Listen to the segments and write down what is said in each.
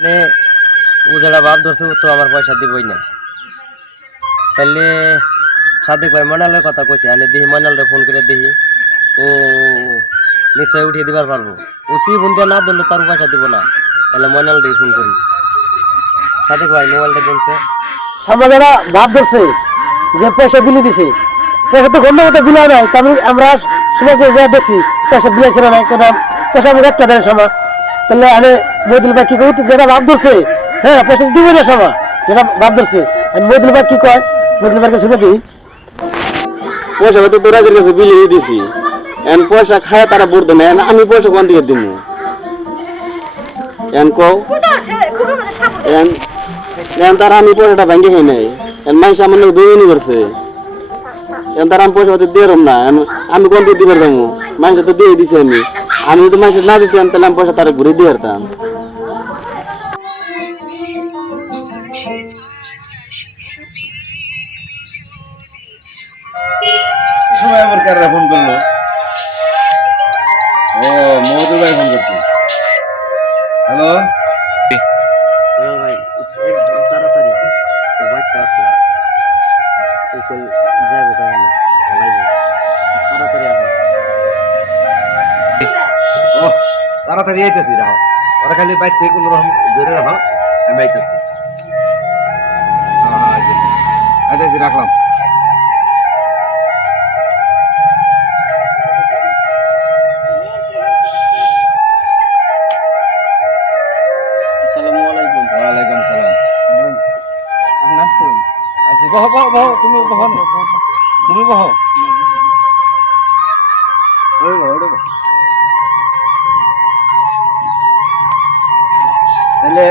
মানে ও যেটা ভাব ধরছে ও তো আমার পয়সা দিবই না। তাহলে সাদেক ভাই ময়নালের কথা কইছে, আমি দেখি ময়নালরে ফোন করে দেখি, ও নিশ্চয় উঠিয়ে দিবার পারবো। ও সি ফোন দিয়ে না ধরলে তার পয়সা দিব না, তাহলে ময়নালরে ফোন করি। সাদেক ভাই মোবাইলটা দিনছে সামনে যারা ভাব ধরছে যে পয়সা বিলি দিছে, পয়সা তো ঘন্টা মতো বিলাই নাই। আমরা সমাজে যা দেখছি পয়সা বিলাইছে না, পয়সা আমাকে একটা দেয় সময়। তাহলে আমি মহিদুল ভাই কি করতে যেটা ভাব ধরছে, হ্যাঁ পয়সা দিব না সময় যেটা ভাব ধরছে। মহিদুল ভাই কি কয়, মহিদুল ভাইকে শুনে দিই। পয়সা তো তোরাদের কাছে বিলিয়ে দিছি, এন পয়সা খায় তারা বলতে না, আমি পয়সা কোন দিকে দিব? এন কও এন তারা আমি পয়সাটা ভাঙ্গে খাই নাই, এন মাইসা আমার লোক বেইনি করছে, এন তারা আমি পয়সা দিয়ে না, আমি কোন দিকে দিবার যাবো? মাইসা তো দিয়ে দিছি, আমি যদি মাইসা না দিতাম তাহলে আমি পয়সা তারা ঘুরে দিয়ে আসতাম। সময় আবার কারা ফোন করলো? ও মহদুল ভাই ফোন করছে। হ্যালো ভাই, একদম তাড়াতাড়ি ও বাইকটা আছে, ও কই যাইব কাহিনী লাইব, তাড়াতাড়ি আহ। ও তাড়াতাড়ি আইতেছি, রাখো ওরা খালি বাইক থেকে কোনো রকম ধরে রাখো, আমি আইতেছি। হ্যাঁ আইতেছি আইতেছি, রাখলাম। আসসালামু আলাইকুম। ওয়ালাইকুম সালাম। আপনি আসছেন? আইছি, বহ বহ বহ, তুমি বহ না, তুমি বহ। ওই বহ, ওই বহ। তাহলে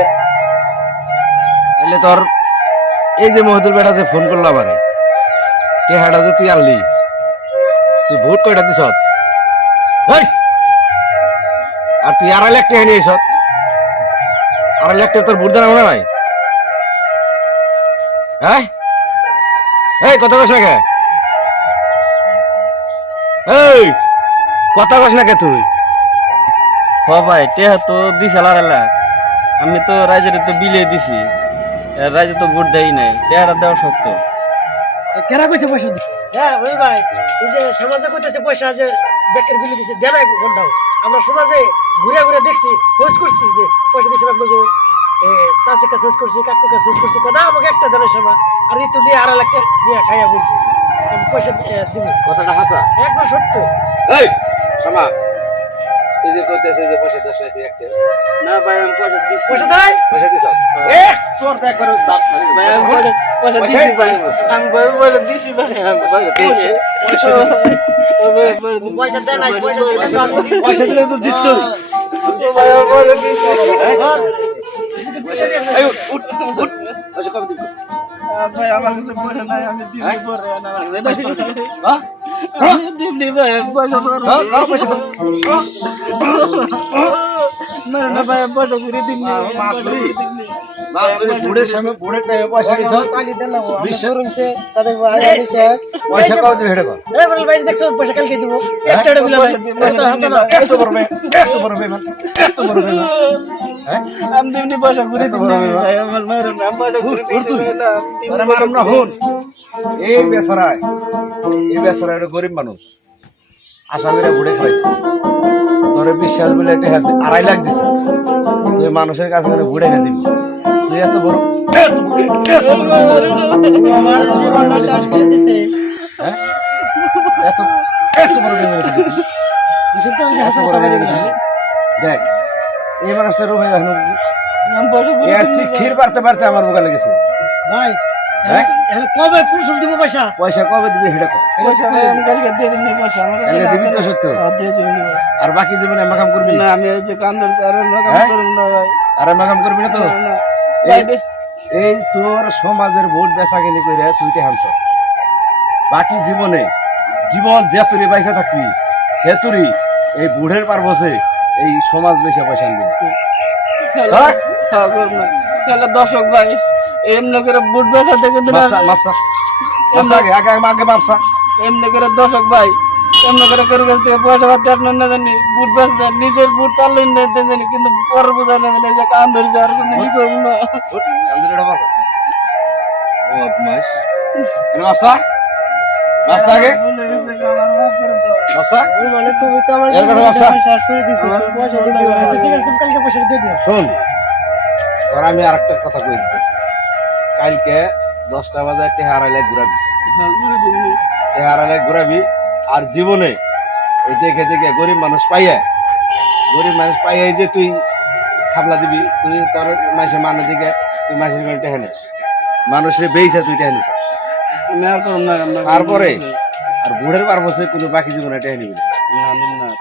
তাহলে তোর এই যে মহিদুল বেটা যে ফোন করলো আমারে, টেহাটা যে তুই আনলি, তুই ভোট কয়টা দিস? আর তুই 2.5 লাখ টাকা নিয়ে এস, 2.5 লাখ টাকা তোর ভোট দেওয়া মনে নাই? হ্যাঁ এই কথা কস না কে? এই কথা কস না কে তুই? হ ভাই, টেহা তো দিছে লাখ, আমি তো রাইজের তো বিলিয়ে দিছি, রাইজে তো ভোট দেয় নাই, টেহাটা দেওয়া সত্য। কেনা কইছে পয়সা দি? হ্যাঁ ওই ভাই, এই যে সমাজে কইতেছে পয়সা যে ব্যাংকের বিলি দিছে, দেয় না ঘন্টাও। আমরা সমাজে ঘুরে ঘুরে দেখছি, খোঁজ করছি যে পয়সা দিয়েছিলাম, চাষের কাছে খোঁজ করছি, কাকুর কাছে খোঁজ করছি, না আমাকে একটা দেনের সময়। আর ঋতু দিয়ে 2.5 লাখ টাকা নিয়ে খাইয়া বলছি আমি পয়সা দিব। কথাটা হাসা? একবার সত্য। এই শামা, এই যে কইতেছে যে পয়সা দেশ নাই, তুই একটা না ভাই, আমি পয়সা দিছি। পয়সা দেয় পয়সা দিছ? এ তোর তো একবার দাঁত ফালি। ভাই আমি পয়সা দিছি ভাই, আমি পয়সা দিছি ভাই, আমি পয়সা দিছি। পয়সা দেয় নাই, পয়সা দিলে তো আমি দিছি। পয়সা দিলে তো জিতছই। ভাই আমি পয়সা দিছি। এই উঠ উঠ উঠ, পয়সা কবে দিব? ভাই আমার কাছে পয়সা নাই, আমি দিছি পরে, আমার কাছে নাই। হ্যাঁ আমি দিছি ভাই, আমি পয়সা পরে। কার পয়সা? না ভাই, আমি পয়সা ঘুরে দিন। বুড়ের সামনে বুড়ের টাইমে পয়সা দিছ, তাদের আগে দিছে। পয়সা কবে দিবি হেডে কর। এই বল ভাই, দেখছো পয়সা কালকে দিব, একটা বিল ভাই। হাসানা এত বড় মেয়ে, এত বড় মেয়ে, এত বড় মেয়ে। হ্যাঁ আমি দিমনি পয়সা ঘুরে দিন ভাই, আমার মায়ের নাম পয়সা ঘুরে দিন না। আরে মারুম না, হুন এই বেচারায়, এই বেচারায় একটা গরিব মানুষ আশা করে ঘুরে খাইছে, তোর বিশ্বাস বলে একটা 2.5 লাখ দিছে, তুই মানুষের কাছে করে ঘুরে না দিবি? তুই এত বড় আমার জীবনটা শেষ করে দিছে। হ্যাঁ এত এত বড় মেয়ে দিবি? দিছে তো ওই যে এত হাসানা বড় টাকা মেয়ে দিবে। দিবি? দেখ এই মানুষটা রোহে এখন আমি পয়সা ঘুরে দিন ক্ষীর পারতে পারতে আমার বোকা লেগেছে। ভাই হ্যাঁ? এখন কবে কুশল দিব পয়সা? পয়সা কবে দিবি হেডে কর। পয়সা ভাই, আমি কালকে দিয়ে দিন পয়সা, আমার কাছে কালকে দিবি তো সত্য? দিয়ে দিন ভাই। আর বাকি জীবনে মাকাম করবি না আমি এই যে কান ধরছি, আর কাম হ্যাঁ? করুন না ভাই। আর মাকাম করবি না তো? না, না। ভাই দে। এই তোর সমাজের ভোট বেচা কিনি করে তুই তে হানছ, বাকি জীবনে জীবন যেতুরি পয়সা থাকবি হেতুরি এই বুড়ের পার বসে এই সমাজ বেশি পয়সা আনবি না। হ্যাঁ? হ্যাঁ, করুন না। তাহলে দর্শক ভাই, এমনি করে বুট বেচা দেখে মাপসা মাপসা মাপসা, আগে আগে আগে মাপসা। এমনি করে দর্শক ভাই, অন্য করে কারোর কাছ থেকে পয়সা পাতি আপনার না জানি বুট বেচলেন নিজের বুট পারলেন না জানি কিন্তু পরে বোঝা না জানি যে কান ধরেছে আর কোনো কি করবো না বদমাস বাসা বাসা আগে ভুলে গেছে আমার মাফ করে দাও বাসা মানে তুমি তো আমার এর কথা বাসা শেষ করে দিছো পয়সা দিতে হবে আচ্ছা ঠিক আছে তুমি কালকে পয়সা দিয়ে দিও শোন তোর আমি আরেকটা কথা কই দিতেছি কালকে 10টা বাজে টেহারালে ঘুরাবি টেহারালে ঘুরাবি আর জীবনে এই দেখে দেখে গরিব মানুষ পাইয়া যে তুই খাবলা দিবি তুই তোর মাসে মানে দিকে তুই মাসের কোনো টেহা নিস মানুষের বেইছে তুই টেহা নিস আমি আর করব না রান্না তারপরে আর বুড়ের পার বছর কোনো বাকি জীবনে টেহা নিবি না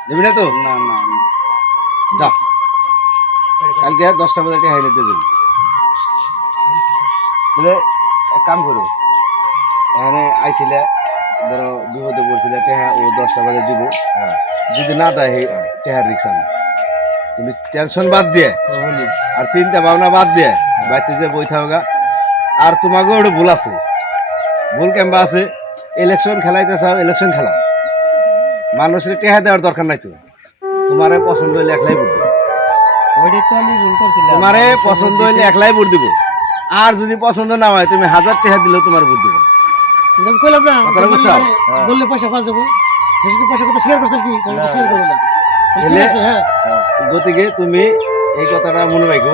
নিবি না তো না না যা কালকে 10টা বাজে টেহা নিতে যাবি বলে এক কাম করো এখানে আইছিলে ধরো বিপদে পড়ছিলে টেহা ও 10টা বাজে দিব যদি না দেয় টেহার রিক্সা না তুমি টেনশন বাদ দিয়ে আর চিন্তা ভাবনা বাদ দিয়ে বাড়িতে যে বই থাকা আর তোমাকে ওটা ভুল আছে ভুল কেমবা আছে ইলেকশন খেলাইতে চাও ইলেকশন খেলাও মানুষের টেহা দেওয়ার দরকার নাই তো তোমারে পছন্দ হইলে একলাই ভোট দিব ওইটাই তো আমি ভুল করছিলাম তোমারে পছন্দ হইলে একলাই ভোট দিব আর যদি পছন্দ না হয় তুমি 1000 টাকা দিলেও তোমার ভোট দিব আমি কইলাম না কথাটা বুঝছো? বললে পয়সা পাওয়া যাবো বেশি পয়সা কথা শেয়ার করছেন কি শেয়ার করবো না ঠিক আছে হ্যাঁ গতিকে তুমি এই কথাটা মনে রাখো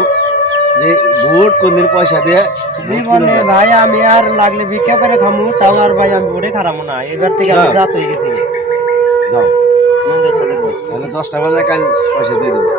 যে ভোট কোনদিন পয়সা দিয়ে জীবনে ভাই আমি আর লাগলে ভিক্ষা করে খামু তাও আর ভাই আমি ভোটে খারামু না এবার থেকে আমি জাত হয়ে গেছি যাও মন্দের সাথে বল। তাহলে 10টা বাজে কাল পয়সা দিয়ে দেবো